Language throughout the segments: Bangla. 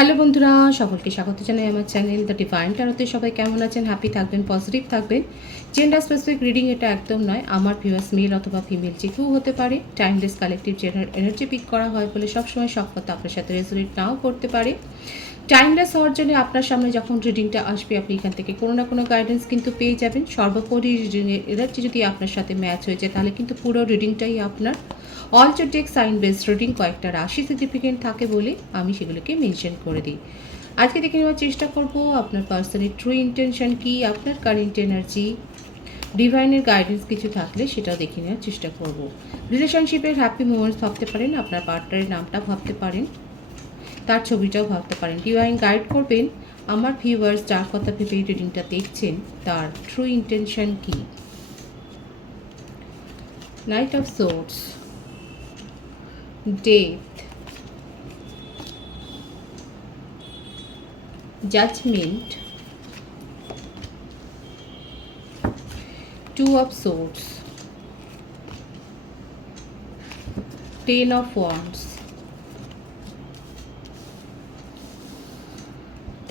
হ্যালো বন্ধুরা, সকলকে স্বাগত জানাই আমার চ্যানেল দ্য ডিভাইন ট্যারোতে। সবাই কেমন আছেন? হ্যাপি থাকবেন, পজিটিভ থাকবেন। জেন্ডার স্পেসিফিক রিডিং এটা একদম নয়। আমার ভিউয়ার্স মেল অথবা ফিমেল যে কেউ হতে পারে। টাইমলেস কালেকটিভ এনার্জি পিক করা হয় বলে সবসময় সব কথা আপনার সাথে রেজোনেট নাও করতে পারে। টাইমলেস হওয়ার জন্য আপনার সামনে যখন রিডিংটা আসবে আপনি এখান থেকে কোনো না কোনো গাইডেন্স কিন্তু পেয়ে যাবেন। সর্বোপরি রিডিংয়ের এনার্জি যদি আপনার সাথে ম্যাচ হয়ে যায় তাহলে কিন্তু পুরো রিডিংটাই আপনার। অলটো টেক সাইন বেসড রিডিং, কয়েকটা রাশি সিগনিফিকেন্ট থাকে বলে আমি সেগুলোকে মেনশন করে দিই। আজকে দেখে নেওয়ার চেষ্টা করব আপনার পার্সনের ট্রু ইন্টেনশন কি, আপনার কারেন্ট এনার্জি, ডিভাইনের গাইডেন্স কিছু থাকলে সেটাও দেখে নেওয়ার চেষ্টা করব। রিলেশনশিপের হ্যাপি মোমেন্টস ভাবতে পারেন, আপনার পার্টনারের নামটা ভাবতে পারেন, তার ছবিটাও ভাবতে পারেন। ডিভাইন গাইড করবেন আমার ভিউয়ার্স যার কথা ভেবে রিডিংটা দেখছেন তার ট্রু ইন্টেনশন কি। Night of swords, death, judgment, two of swords, 10 of wands,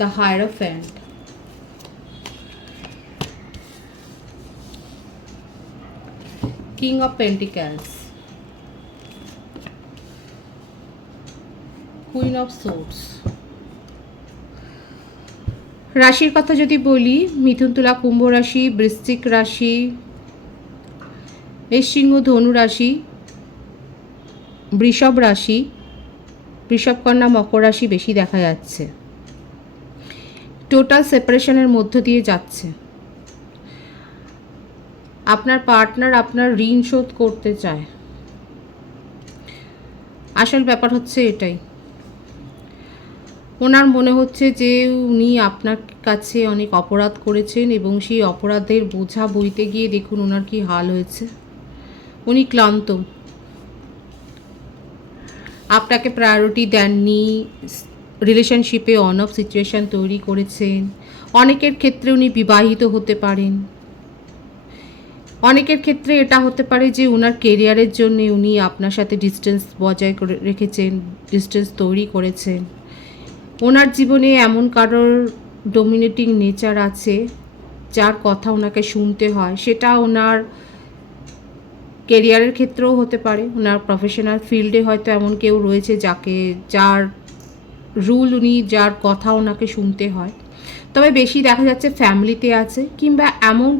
the hierophant, king of pentacles, queen of swords। রাশির কথা যদি বলি, মিথুন, তুলা, কুম্ভ রাশি, বৃশ্চিক রাশি, সিংহ, ধনু রাশি, বৃষভ রাশি, বৃষভ, কন্যা, মকর রাশি বেশি দেখা যাচ্ছে। টোটাল সেপারেশনের মধ্য দিয়ে যাচ্ছে। আপনার পার্টনার আপনার ঋণ শোধ করতে চায়। আসল ব্যাপার হচ্ছে এটাই। ওনার মনে হচ্ছে যে উনি আপনার কাছে অনেক অপরাধ করেছেন এবং সেই অপরাধের বোঝা বইতে গিয়ে দেখুন ওনার কি হাল হয়েছে। উনি ক্লান্ত, আপনাকে প্রায়োরিটি দেননি, রিলেশনশিপে অন অফ সিচুয়েশান তৈরি করেছেন। অনেকের ক্ষেত্রে উনি বিবাহিত হতে পারেন, অনেকের ক্ষেত্রে এটা হতে পারে যে ওনার কেরিয়ারের জন্য উনি আপনার সাথে ডিস্টেন্স বজায় করে রেখেছেন, ডিস্টেন্স তৈরি করেছেন। ওনার জীবনে এমন কারোর ডমিনেটিং নেচার আছে যার কথা ওনাকে শুনতে হয়। সেটা ওনার কেরিয়ারের ক্ষেত্রেও হতে পারে, ওনার প্রফেশনাল ফিল্ডে হয়তো এমন কেউ রয়েছে যার রুল উনি, যার কথা ওনাকে শুনতে হয়। তবে বেশি দেখা যাচ্ছে ফ্যামিলিতে আছে, কিংবা এমন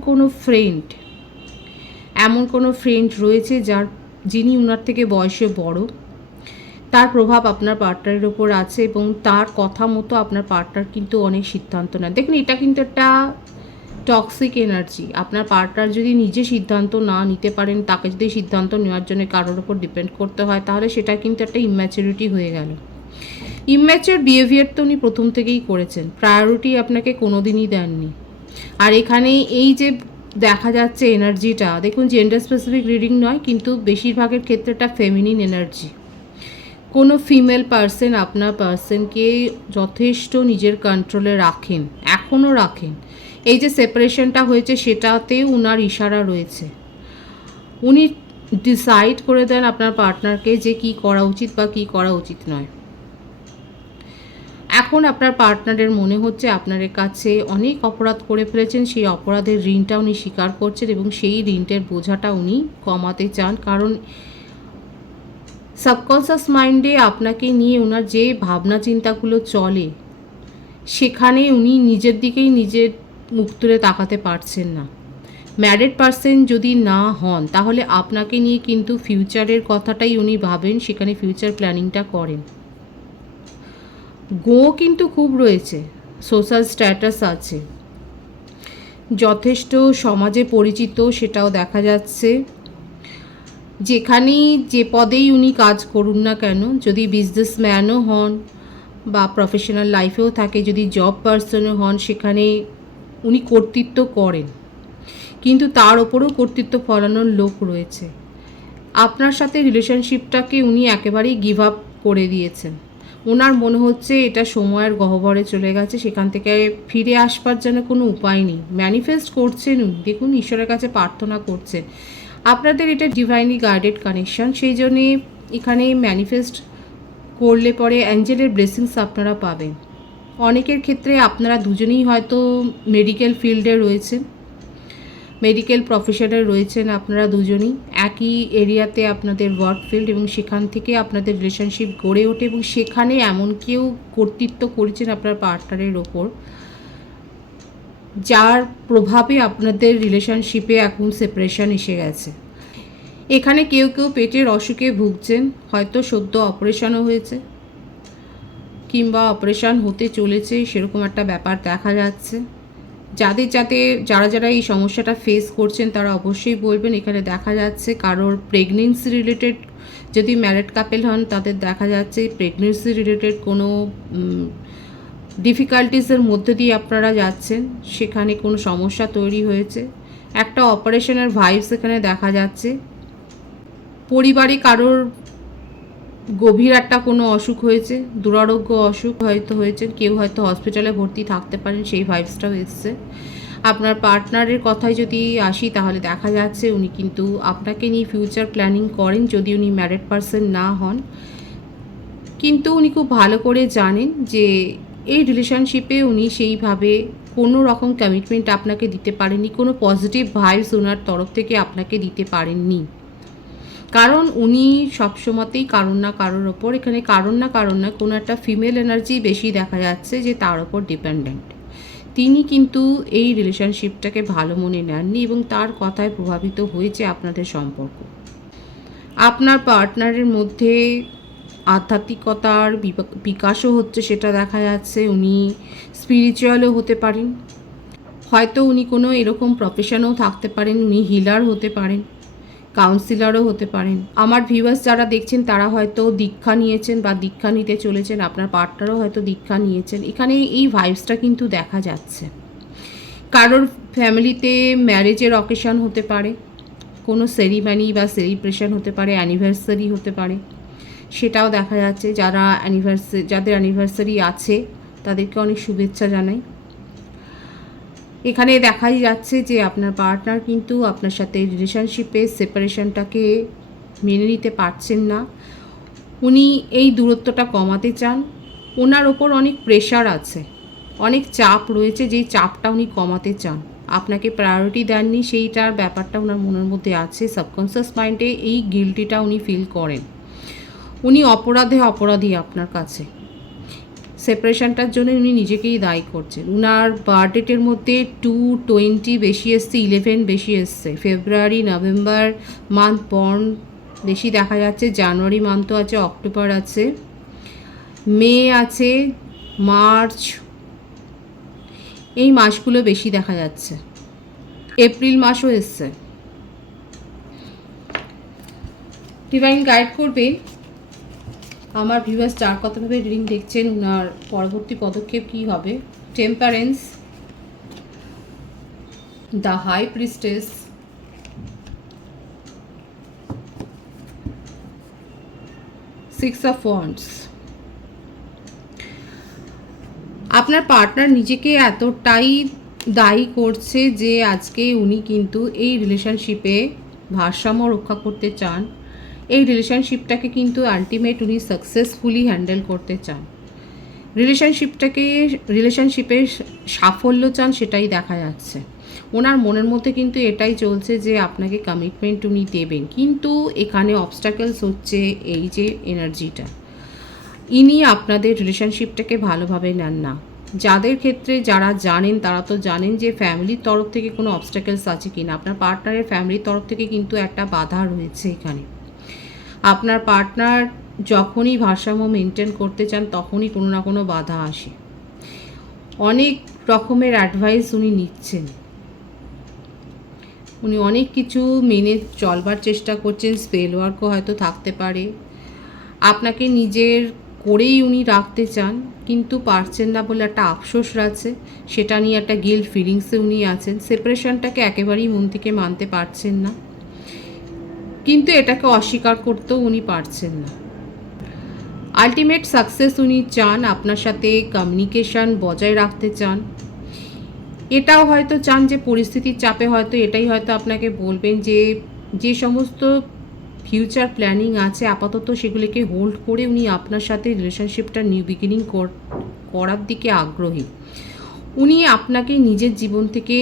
কোনো ফ্রেন্ড রয়েছে যিনি ওনার থেকে বয়সে বড়। তার প্রভাব আপনার পার্টনারের ওপর আছে এবং তার কথা মতো আপনার পার্টনার কিন্তু অনেক সিদ্ধান্ত নেয়। দেখুন, এটা কিন্তু একটা টক্সিক এনার্জি। আপনার পার্টনার যদি নিজে সিদ্ধান্ত না নিতে পারেন, তাকে যদি সিদ্ধান্ত নেওয়ার জন্য কারোর ওপর ডিপেন্ড করতে হয়, তাহলে সেটা কিন্তু একটা ইম্যাচুরিটি হয়ে গেল। ইম্যাচিওর বিহেভিয়ার তো উনি প্রথম থেকেই করেছেন, প্রায়োরিটি আপনাকে কোনো দিনই দেননি। আর এখানে এই যে দেখা যাচ্ছে এনার্জিটা, দেখুন জেন্ডার স্পেসিফিক রিডিং নয়, কিন্তু বেশিরভাগের ক্ষেত্রে এটা ফেমিনিন এনার্জি। কোনো ফিমেল পার্সন আপনার পার্সনকে যথেষ্ট নিজের কন্ট্রোলে রাখেন, এখনও রাখেন। এই যে সেপারেশনটা হয়েছে সেটাতেও উনার ইশারা রয়েছে। উনি ডিসাইড করে দেন আপনার পার্টনারকে যে কী করা উচিত বা কী করা উচিত নয়। এখন আপনার পার্টনারের মনে হচ্ছে আপনার কাছে অনেক অপরাধ করে ফেলেছেন, সেই অপরাধের ঋণটা উনি স্বীকার করছেন এবং সেই ঋণের বোঝাটা উনি কমাতে চান। কারণ সাবকনশাস মাইন্ডে আপনাকে নিয়ে ওনার যে ভাবনা চিন্তাগুলো চলে, সেখানে উনি নিজের দিকেই নিজের মুখ তুলে তাকাতে পারছেন না। ম্যারিড পার্সন যদি না হন তাহলে আপনাকে নিয়ে কিন্তু ফিউচারের কথাটাই উনি ভাবেন, সেখানে ফিউচার প্ল্যানিংটা করেন। কিন্তু খুব রয়েছে, সোশ্যাল স্ট্যাটাস আছে, যথেষ্ট সমাজে পরিচিত, সেটাও দেখা যাচ্ছে। যেখানেই যে পদেই উনি কাজ করুন না কেন, যদি বিজনেসম্যানও হন বা প্রফেশনাল লাইফেও থাকে, যদি জব পার্সনও হন, সেখানে উনি কর্তৃত্ব করেন, কিন্তু তার ওপরেও কর্তৃত্ব ফলানোর লোক রয়েছে। আপনার সাথে রিলেশনশিপটাকে উনি একেবারেই গিভ আপ করে দিয়েছেন। ওনার মনে হচ্ছে এটা সময়ের গহ্বরে চলে গেছে, সেখান থেকে ফিরে আসবার যেন কোনো উপায় নেই। ম্যানিফেস্ট করছেন উনি, দেখুন ঈশ্বরের কাছে প্রার্থনা করছেন। আপনাদের এটা ডিভাইনলি গাইডেড কানেকশন, সেই জন্যে এখানে ম্যানিফেস্ট করলে পরে অ্যাঞ্জেলের ব্লেসিংস আপনারা পাবেন। অনেকের ক্ষেত্রে আপনারা দুজনেই হয়তো মেডিকেল ফিল্ডে রয়েছেন, মেডিকেল প্রফেশনে রয়েছেন, আপনারা দুজনেই একই এরিয়াতে আপনাদের ওয়ার্ক ফিল্ড, এবং সেখান থেকে আপনাদের রিলেশনশিপ গড়ে ওঠে এবং সেখানে এমন কেউ কর্তৃত্ব করেছেন আপনার পার্টনারের ওপর, যার প্রভাবে আপনাদের রিলেশনশিপে এখন সেপারেশন এসে গেছে। এখানে কেউ কেউ পেটের অসুখে ভুগছেন, হয়তো সদ্য অপারেশনও হয়েছে কিংবা অপারেশন হতে চলেছে, সেরকম একটা ব্যাপার দেখা যাচ্ছে। যারা এই সমস্যাটা ফেস করছেন তারা অবশ্যই বলবেন। এখানে দেখা যাচ্ছে কারোর প্রেগনেন্সি রিলেটেড, যদি ম্যারিড কাপেল হন তাদের দেখা যাচ্ছে প্রেগনেন্সি রিলেটেড কোনো ডিফিকাল্টিসের মধ্যে দিয়ে আপনারা যাচ্ছেন, সেখানে কোনো সমস্যা তৈরি হয়েছে। একটা অপারেশনের ভাইবস এখানে দেখা যাচ্ছে। পরিবারে কারোর গভীর একটা কোনো অসুখ হয়েছে, দুরারোগ্য অসুখ হয়তো হয়েছে, কেউ হয়তো হসপিটালে ভর্তি থাকতে পারেন, সেই ভাইবসটাও এসছে। আপনার পার্টনারের কথায় যদি আসি তাহলে দেখা যাচ্ছে উনি কিন্তু আপনাকে নিয়ে ফিউচার প্ল্যানিং করেন, যদি উনি ম্যারিড পারসন না হন। কিন্তু উনি খুব ভালো করে জানেন যে এই রিলেশনশিপে উনি সেইভাবে কোনো রকম কমিটমেন্ট আপনাকে দিতে পারেননি, কোনো পজিটিভ ভাইবস ওনার তরফ থেকে আপনাকে দিতে পারেননি। কারণ উনি সবসময়তেই কারোর না কারোর ওপর, এখানে কারণ না কোনো একটা ফিমেল এনার্জি বেশি দেখা যাচ্ছে যে তার ওপর ডিপেন্ডেন্ট। তিনি কিন্তু এই রিলেশনশিপটাকে ভালো মনে নেননি এবং তার কথায় প্রভাবিত হয়েছে আপনাদের সম্পর্ক। আপনার পার্টনারের মধ্যে আধ্যাত্মিকতার বিকাশও হচ্ছে, সেটা দেখা যাচ্ছে। উনি স্পিরিচুয়ালও হতে পারেন, হয়তো উনি কোনো এরকম প্রফেশনেও থাকতে পারেন, উনি হিলার হতে পারেন, কাউন্সিলারও হতে পারেন। আমার ভিউয়ার্স যারা দেখছেন তারা হয়তো দীক্ষা নিয়েছেন বা দীক্ষা নিতে চলেছেন, আপনার পার্টনারও হয়তো দীক্ষা নিয়েছেন। এখানে এই ভাইবসটা কিন্তু দেখা যাচ্ছে। কারোর ফ্যামিলিতে ম্যারেজের অকেশন হতে পারে, কোনো সেরিমানি বা সেলিব্রেশন হতে পারে, অ্যানিভার্সারি হতে পারে, সেটাও দেখা যাচ্ছে। যাদের অ্যানিভার্সারি আছে তাদেরকে অনেক শুভেচ্ছা জানাই। এখানে দেখাই যাচ্ছে যে আপনার পার্টনার কিন্তু আপনার সাথে রিলেশনশিপে সেপারেশনটাকে মেনে নিতে পারছেন না। উনি এই দূরত্বটা কমাতে চান। ওনার ওপর অনেক প্রেশার আছে, অনেক চাপ রয়েছে, যেই চাপটা উনি কমাতে চান। আপনাকে প্রায়োরিটি দেননি, সেইটার ব্যাপারটা ওনার মনের মধ্যে আছে। সাবকনসিয়াস মাইন্ডে এই গিল্টিটা উনি ফিল করেন। উনি অপরাধী আপনার কাছে। সেপারেশনটার জন্য উনি নিজেকেই দায়ী করছেন। উনার বার্থডেটের মধ্যে 220 বেশি এসছে, 11 বেশি এসছে। ফেব্রুয়ারি, নভেম্বর মান্থ বর্ন বেশি দেখা যাচ্ছে, জানুয়ারি মান্থও আছে, অক্টোবর আছে, মে আছে, মার্চ, এই মাসগুলো বেশি দেখা যাচ্ছে। এপ্রিল মাসও এসছে। ডিভাইন গাইড করবে আমার ভিউয়ার্স যার কতভাবে রিডিং দেখছেন, ওনার পরবর্তী পদক্ষেপ কী হবে। Temperance, the high priestess, six of wands. আপনার পার্টনার নিজেকে এতটাই দায়ী করছে যে আজকে উনি কিন্তু এই রিলেশনশিপে ভারসাম্য রক্ষা করতে চান। এই রিলেশনশিপটাকে কিন্তু আলটিমেট উনি সাকসেসফুলি হ্যান্ডেল করতে চান। রিলেশনশিপের সাফল্য চান, সেটাই দেখা যাচ্ছে। ওনার মনের মধ্যে কিন্তু এটাই চলছে যে আপনাকে কমিটমেন্ট উনি দেবেন, কিন্তু এখানে অবস্টাকেলস হচ্ছে এই যে এনার্জিটা। ইনি আপনাদের রিলেশনশিপটাকে ভালোভাবে নেন না। যাদের ক্ষেত্রে যারা জানেন তারা তো জানেন যে ফ্যামিলির তরফ থেকে কোনো অবস্টাকেলস আছে কি না। আপনার পার্টনারের ফ্যামিলির তরফ থেকে কিন্তু একটা বাধা রয়েছে এখানে। আপনার পার্টনার যখনই ভারসাম্য মেনটেন করতে চান তখনই কোনো না কোনো বাধা আসে। অনেক রকমের অ্যাডভাইস উনি নিচ্ছেন, উনি অনেক কিছু মেনে চলবার চেষ্টা করছেন। স্পেল ওয়ার্কও হয়তো থাকতে পারে। আপনাকে নিজের করেই উনি রাখতে চান, কিন্তু পারছেন না বলে একটা আফসোস আছে, সেটা নিয়ে একটা গিল্ট ফিলিংসে উনি আছেন। সেপারেশনটাকে একেবারেই মন থেকে মানতে পারছেন না, কিন্তু এটাকে অস্বীকার করতেও উনি পারছেন না। আলটিমেট সাকসেস উনি চান, আপনার সাথে কমিউনিকেশান বজায় রাখতে চান। এটাও হয়তো চান যে পরিস্থিতির চাপে হয়তো এটাই হয়তো আপনাকে বলবেন যে যে সমস্ত ফিউচার প্ল্যানিং আছে, আপাতত সেগুলিকে হোল্ড করে উনি আপনার সাথে রিলেশনশিপটা নিউ বিগিনিং করার দিকে আগ্রহী। উনি আপনাকে নিজের জীবন থেকে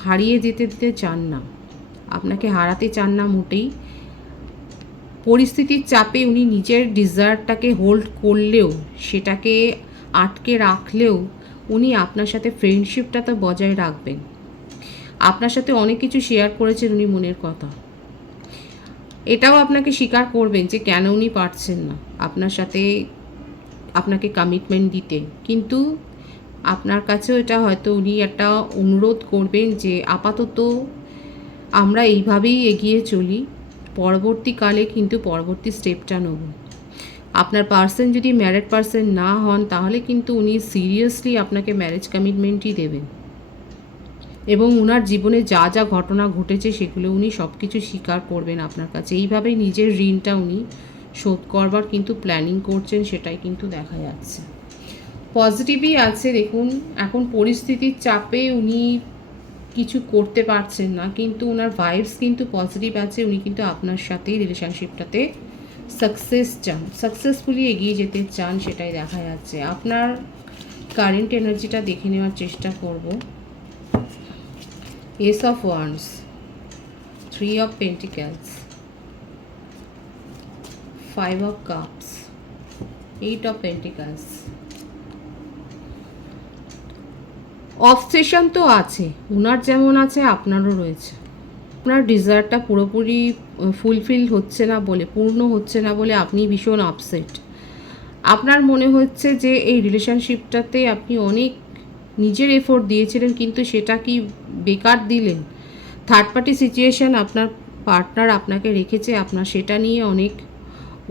হারিয়ে যেতে দিতে চান না, আপনাকে হারাতে চান না মোটেই। পরিস্থিতির চাপে উনি নিজের ডিজায়ারটাকে হোল্ড করলেও, সেটাকে আটকে রাখলেও উনি আপনার সাথে ফ্রেন্ডশিপটা তো বজায় রাখবেন। আপনার সাথে অনেক কিছু শেয়ার করেছেন উনি মনের কথা, এটাও আপনাকে স্বীকার করবেন যে কেন উনি পারছেন না আপনার সাথে আপনাকে কমিটমেন্ট দিতে। কিন্তু আপনার কাছেও এটা হয়তো উনি একটা অনুরোধ করবেন যে আপাতত আমরা এইভাবেই এগিয়ে চলি, পরবর্তীকালে কিন্তু পরবর্তী স্টেপটা নেব। আপনার পার্সন যদি ম্যারিড পার্সন না হন তাহলে কিন্তু উনি সিরিয়াসলি আপনাকে ম্যারেজ কমিটমেন্টই দেবেন, এবং ওনার জীবনে যা যা ঘটনা ঘটেছে সেগুলো উনি সব কিছু স্বীকার করবেন আপনার কাছে। এইভাবেই নিজের ঋণটা উনি শোধ করবার কিন্তু প্ল্যানিং করছেন, সেটাই কিন্তু দেখা যাচ্ছে। পজিটিভই আছে দেখুন, এখন পরিস্থিতির চাপে উনি কিছু করতে পারছেন না, কিন্তু ওনার ভাইবস কিন্তু পজিটিভ আছে। উনি কিন্তু আপনার সাথেই রিলেশনশিপটাতে সাকসেস চান, সাকসেসফুলি এগিয়ে যেতে চান, সেটাই দেখা যাচ্ছে। আপনার কারেন্ট এনার্জিটা দেখে নেওয়ার চেষ্টা করব। S of wands, 3 of pentacles, 5 of cups, 8 of pentacles. Obsession তো আছে, ওনার যেমন আছে আপনারও রয়েছে। আপনার ডিজায়ারটা পুরোপুরি ফুলফিল হচ্ছে না বলে, পূর্ণ হচ্ছে না বলে আপনি ভীষণ আপসেট। আপনার মনে হচ্ছে যে এই রিলেশনশিপটাতে আপনি অনেক নিজের এফোর্ট দিয়েছিলেন, কিন্তু সেটা কি বেকার দিলেন। থার্ড পার্টি সিচুয়েশান আপনার পার্টনার আপনাকে রেখেছে, আপনার সেটা নিয়ে অনেক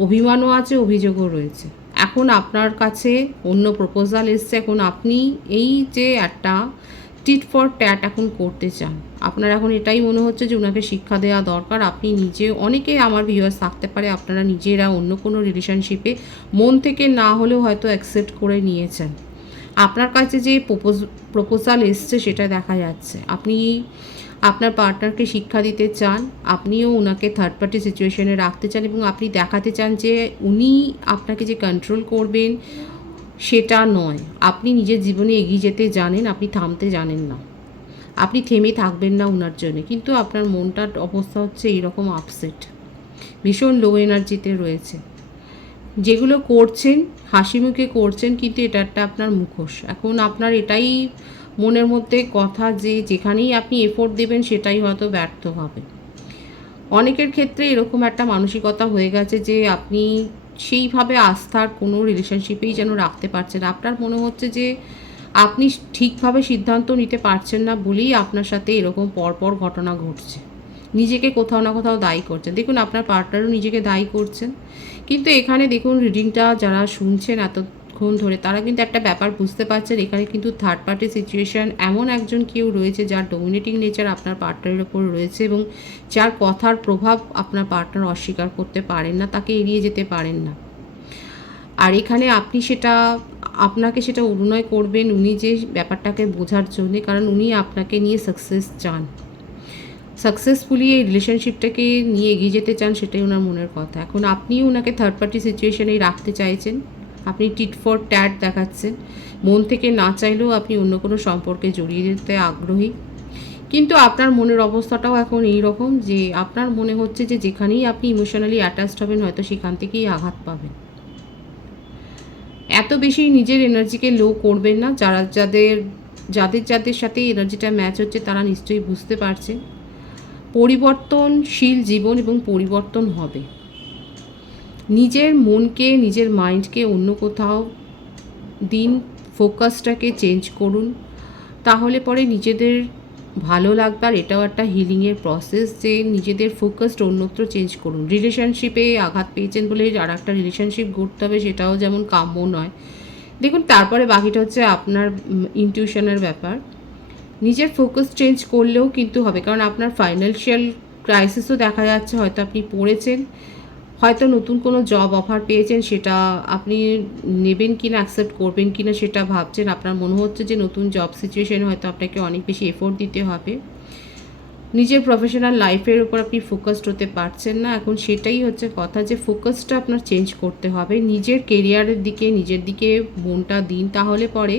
অভিমানও আছে, অভিযোগও রয়েছে। এখন আপনার কাছে অন্য প্রপোজাল এসছে, এখন আপনি এই যে একটা টিট ফর ট্যাট এখন করতে চান। আপনার এখন এটাই মনে হচ্ছে যে ওনাকে শিক্ষা দেওয়া দরকার। আপনি নিজে, অনেকে আমার ভিউয়ার্স থাকতে পারে আপনারা নিজেরা অন্য কোনো রিলেশনশিপে মন থেকে না হলেও হয়তো অ্যাকসেপ্ট করে নিয়েছেন। আপনার কাছে যে প্রপোজাল এসছে সেটা দেখা যাচ্ছে। আপনি আপনার পার্টনারকে শিক্ষা দিতে চান, আপনিও ওনাকে থার্ড পার্টি সিচুয়েশনে রাখতে চান, এবং আপনি দেখাতে চান যে উনি আপনাকে যে কন্ট্রোল করবেন সেটা নয়। আপনি নিজের জীবনে এগিয়ে যেতে জানেন, আপনি থামতে জানেন না, আপনি থেমে থাকবেন না ওনার জন্যে। কিন্তু আপনার মনটার অবস্থা হচ্ছে এইরকম আপসেট, ভীষণ লো এনার্জিতে রয়েছে। যেগুলো করছেন হাসি মুখে করছেন, কিন্তু এটা একটা আপনার মুখোশ। এখন আপনার এটাই মনের মধ্যে কথা যে যেখানেই আপনি এফোর্ট দেবেন সেটাই হয়তো ব্যর্থ হবে। অনেকের ক্ষেত্রে এরকম একটা মানসিকতা হয়ে গেছে যে আপনি সেইভাবে আস্থার কোনো রিলেশনশিপেই যেন রাখতে পারছেন। আপনার মনে হচ্ছে যে আপনি ঠিকভাবে সিদ্ধান্ত নিতে পারছেন না বলেই আপনার সাথে এরকম পরপর ঘটনা ঘটছে। নিজেকে কোথাও না কোথাও দায়ী করছেন। দেখুন আপনার পার্টনারও নিজেকে দায়ী করছেন। কিন্তু এখানে দেখুন রিডিংটা যারা শুনছেন এতক্ষণ ধরে তারা কিন্তু একটা ব্যাপার বুঝতে পারছেন, এখানে কিন্তু থার্ড পার্টি সিচুয়েশান এমন একজন কেউ রয়েছে যার ডমিনেটিং নেচার আপনার পার্টনারের ওপর রয়েছে, এবং যার কথার প্রভাব আপনার পার্টনার অস্বীকার করতে পারেন না, তাকে এড়িয়ে যেতে পারেন না। আর এখানে আপনি আপনাকে সেটা অনুনয় করবেন উনি যে ব্যাপারটাকে বোঝার জন্যে, কারণ উনি আপনাকে নিয়ে সাকসেস চান, সাকসেসফুলি এই রিলেশনশিপটাকে নিয়ে এগিয়ে যেতে চান, সেটাই ওনার মনের কথা। এখন আপনিও ওনাকে থার্ড পার্টি সিচুয়েশানেই রাখতে চাইছেন, আপনি টিট ফর ট্যাট দেখাচ্ছেন, মন থেকে না চাইলেও আপনি অন্য কোনো সম্পর্কে জড়িয়ে যেতে আগ্রহী। কিন্তু আপনার মনের অবস্থাটাও এখন এই রকম যে আপনার মনে হচ্ছে যে যেখানেই আপনি ইমোশনালি অ্যাটাচড হবেন হয়তো সেখান থেকেই আঘাত পাবেন। এত বেশি নিজের এনার্জিকে লো করবেন না। যাদের সাথে এনার্জিটা ম্যাচ হচ্ছে তারা নিশ্চয়ই বুঝতে পারছেন। পরিবর্তনশীল জীবন এবং পরিবর্তন হবে। নিজের মনকে, নিজের মাইন্ডকে অন্য কোথাও দিন, ফোকাসটাকে চেঞ্জ করুন, তাহলে পরে নিজেদের ভালো লাগবে। আর এটাও একটা হিলিংয়ের প্রসেস যে নিজেদের ফোকাসড অন্যত্র চেঞ্জ করুন। রিলেশনশিপে আঘাত পেয়েছেন বলে আর একটা রিলেশনশিপ গড়তে হবে সেটাও যেমন কাম্য নয়। দেখুন তারপরে বাকিটা হচ্ছে আপনার ইনটিউশনের ব্যাপার। নিজের ফোকাস চেঞ্জ করলেও কিন্তু হবে, কারণ আপনার ফাইন্যান্সিয়াল ক্রাইসিসও দেখা যাচ্ছে, হয়তো আপনি পড়েছেন, হয়তো নতুন কোনো জব অফার পেয়েছেন, সেটা আপনি নেবেন কিনা, অ্যাকসেপ্ট করবেন কিনা সেটা ভাবছেন। আপনার মনে হচ্ছে যে নতুন জব সিচুয়েশানে হয়তো আপনাকে অনেক বেশি এফোর্ট দিতে হবে। নিজের প্রফেশনাল লাইফের উপর আপনি ফোকাসড হতে পারছেন না, এখন সেটাই হচ্ছে কথা যে ফোকাসটা আপনার চেঞ্জ করতে হবে, নিজের কেরিয়ারের দিকে, নিজের দিকে মনটা দিন, তাহলে পরে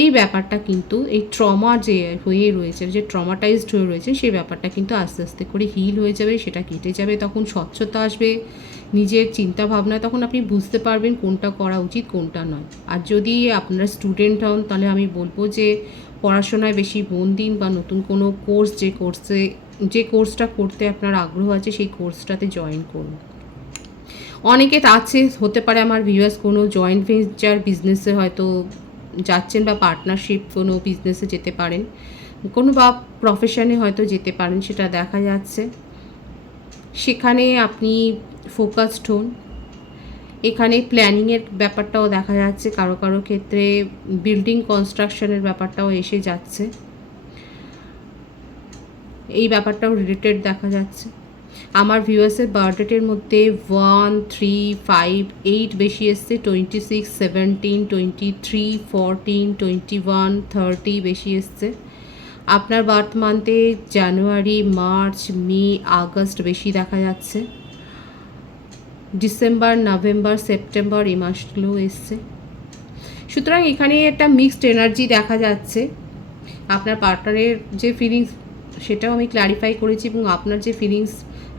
এই ব্যাপারটা কিন্তু এই ট্রমা যে হয়ে রয়েছে, যে ট্রমাটাইজড হয়ে রয়েছে, সেই ব্যাপারটা কিন্তু আস্তে আস্তে করে হিল হয়ে যাবে, সেটা কেটে যাবে, তখন স্বচ্ছতা আসবে নিজের চিন্তা ভাবনা, তখন আপনি বুঝতে পারবেন কোনটা করা উচিত কোনটা নয়। আর যদি আপনারা স্টুডেন্ট হন তাহলে আমি বলবো যে পড়াশোনায় বেশি মন দিন, বা নতুন কোনো কোর্স, যে কোর্সটা করতে আপনার আগ্রহ আছে সেই কোর্সটাতে জয়েন করুন। অনেকে আছে, হতে পারে আমার ভিউয়ার্স কোনো জয়েন্ট ভেঞ্চার বিজনেসে হয়তো যাচ্ছেন, বা পার্টনারশিপ কোনো বিজনেসে যেতে পারেন, কোনো বা প্রফেশনে হয়তো যেতে পারেন, সেটা দেখা যাচ্ছে। সেখানে আপনি ফোকাসড হন। এখানে প্ল্যানিংয়ের ব্যাপারটাও দেখা যাচ্ছে, কারো কারো ক্ষেত্রে বিল্ডিং কনস্ট্রাকশনের ব্যাপারটাও এসে যাচ্ছে, এই ব্যাপারটাও রিলেটেড দেখা যাচ্ছে। আমার ভিউয়ার্সের বার্থডেটের মধ্যে 1, 3, 5, 8 বেশি এসছে, 26, 17, 23, 14, 21, 30 বেশি এসছে। আপনার বার্থ মান্থে জানুয়ারি, মার্চ, মে, আগস্ট বেশি দেখা যাচ্ছে। ডিসেম্বর, নভেম্বর, সেপ্টেম্বর এই মাসগুলো এসছে। সুতরাং এখানে একটা মিক্সড এনার্জি দেখা যাচ্ছে। আপনার পার্টনারের যে ফিলিংস সেটাও আমি ক্ল্যারিফাই করেছি, এবং আপনার যে ফিলিংস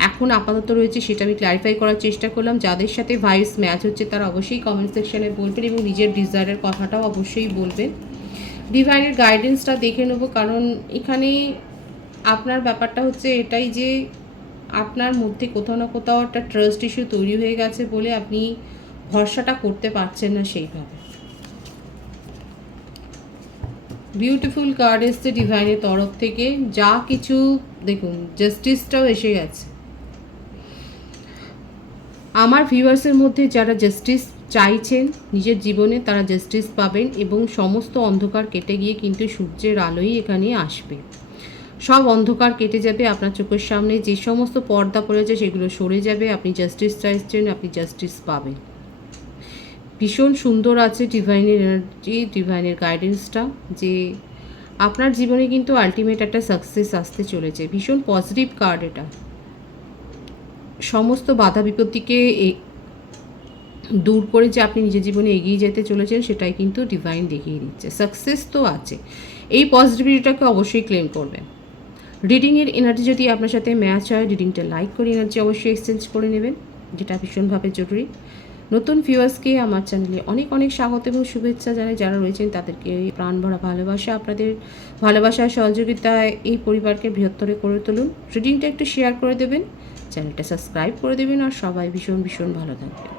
এখন আপাতত রয়েছে সেটা আমি ক্ল্যারিফাই করার চেষ্টা করলাম। যাদের সাথে ভাইবস ম্যাচ হচ্ছে তারা অবশ্যই কমেন্ট সেকশানে বলবেন, এবং নিজের ডিজায়ারের কথাটাও অবশ্যই বলবেন। ডিভাইনের গাইডেন্সটা দেখে নেব, কারণ এখানে আপনার ব্যাপারটা হচ্ছে এটাই যে আপনার মধ্যে কোথাও না কোথাও একটা ট্রাস্ট ইস্যু তৈরি হয়ে গেছে বলে আপনি ভরসাটা করতে পারছেন না সেইভাবে। বিউটিফুল কার্ড এসছে ডিভাইনের তরফ থেকে, যা কিছু দেখুন, জাস্টিসটাও এসে গেছে। আমার ভিউয়ার্সের মধ্যে যারা জাস্টিস চাইছেন নিজের জীবনে, তারা জাস্টিস পাবেন, এবং সমস্ত অন্ধকার কেটে গিয়ে কিন্তু সূর্যের আলোই এখানে আসবে। সব অন্ধকার কেটে যাবে, আপনার চোখের সামনে যে সমস্ত পর্দা পড়েছে সেগুলো সরে যাবে, আপনি জাস্টিস চাইছেন, আপনি জাস্টিস পাবেন। ভীষণ সুন্দর আছে ডিভাইনের এনার্জি, ডিভাইনের গাইডেন্সটা, যে আপনার জীবনে কিন্তু আলটিমেট একটা সাকসেস আসতে চলেছে। ভীষণ পজিটিভ কার্ড এটা, সমস্ত বাধা বিপত্তিকে দূর করে যে আপনি নিজের জীবনে এগিয়ে যেতে চলেছেন সেটাই কিন্তু ডিভাইন দেখিয়ে দিচ্ছে। সাকসেস তো আছে, এই পজিটিভিটিটাকে অবশ্যই ক্লেম করবেন। রিডিংয়ের এনার্জি যদি আপনার সাথে ম্যাচ হয়, রিডিংটা লাইক করে এনার্জি অবশ্যই এক্সচেঞ্জ করে নেবেন, যেটা ভীষণভাবে জরুরি। নতুন ভিউয়ার্সকে আমার চ্যানেলে অনেক অনেক স্বাগত এবং শুভেচ্ছা জানাই। যারা রয়েছেন তাদেরকে প্রাণ ভরা ভালোবাসা, আপনাদের ভালোবাসার সহযোগিতায় এই পরিবারকে বৃহত্তর করে তুলুন। রিডিংটা একটু শেয়ার করে দেবেন, চ্যানেলটা সাবস্ক্রাইব করে দেবেন, আর সবাই ভীষণ ভীষণ ভালো থাকবেন।